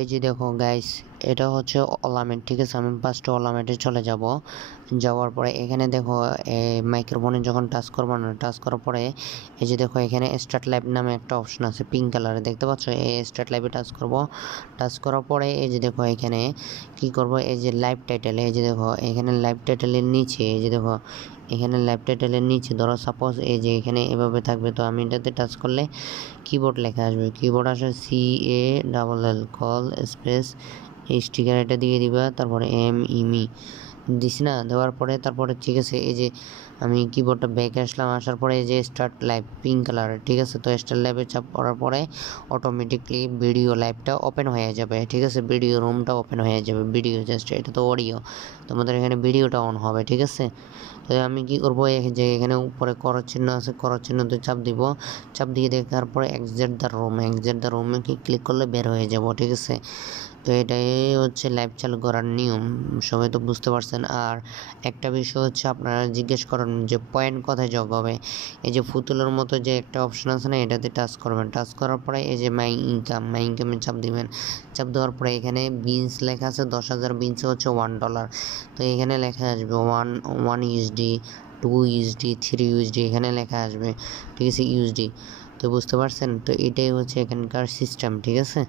এই যে দেখো গাইস, এটা হচ্ছে অলামেট, ঠিক আছে। আমি ফার্স্টে অলামেটে চলে যাব। যাওয়ার পরে এখানে দেখো মাইক্রোফোনে যখন টাচ করবো না, টাচ করার পরে এই যে দেখো এখানে স্টার্ট লাইভ নামে একটা অপশন আছে পিঙ্ক কালারে, দেখতে পাচ্ছ। এই স্টার্ট লাইভে টাচ করব। টাচ করার পরে এই যে দেখো এখানে কি করব, এই যে লাইভ টাইটেল, এই যে দেখো এখানে লাইভ টাইটেলের নিচে, এই যে দেখো এখানে লাইভ টাইটেলের নিচে ধরো সাপোজ এই যে এখানে এভাবে থাকবে, তো আমি এটাতে টাচ করলে কিবোর্ড লেখা আসবে। কিবোর্ড আসে CALL কল স্পেস স্টিকার, এটা দিয়ে দিবা। তারপরে MIMI দিছি না, দেওয়ার পরে তারপরে ঠিক আছে, এই যে আমি কিবোর্ডটা ব্যাকে আসলাম, আসার পরে এই যে স্টার্ট লাইভ পিঙ্ক কালারের, ঠিক আছে। তো স্টার্ট লাইভে চাপ করার পরে অটোমেটিকলি ভিডিও লাইভটা ওপেন হয়ে যাবে, ঠিক আছে। ভিডিও রুমটা ওপেন হয়ে যাবে। ভিডিও জাস্ট, এটা তো অডিও, তোমাদের এখানে ভিডিওটা অন হবে, ঠিক আছে। তো আমি কি করবো, যে এখানে উপরে করার চিহ্ন আছে, করার চিহ্নতে চাপ দিব। চাপ দিয়ে দেখার পরে এক্সিট দ্য রুমে কি ক্লিক করলে বের হয়ে যাব, ঠিক আছে। তো এটাই হচ্ছে লাইভ চালু করার নিয়ম, সবাই তো বুঝতে পারছেন। আর একটা বিষয় হচ্ছে, আপনারা জিজ্ঞেস করেন যে পয়েন্ট কোথায় যোগ হবে। এই যে ফুতুলের মতো যে একটা অপশন আছে না, এটাতে টাচ করবেন। টাচ করার পরে এই যে মাই ইনকামে চাপ দিবেন। চাপ দেওয়ার পরে এখানে বিনস লেখা আছে, 10,000 বিনস হচ্ছে $1। তো এখানে লেখা আসবে 1 USD, 2 USD, 3 USD, এখানে লেখা আসবে, ঠিক আছে, USD। তো বুঝতে পারছেন, তো এটাই হচ্ছে এখানকার সিস্টেম, ঠিক আছে।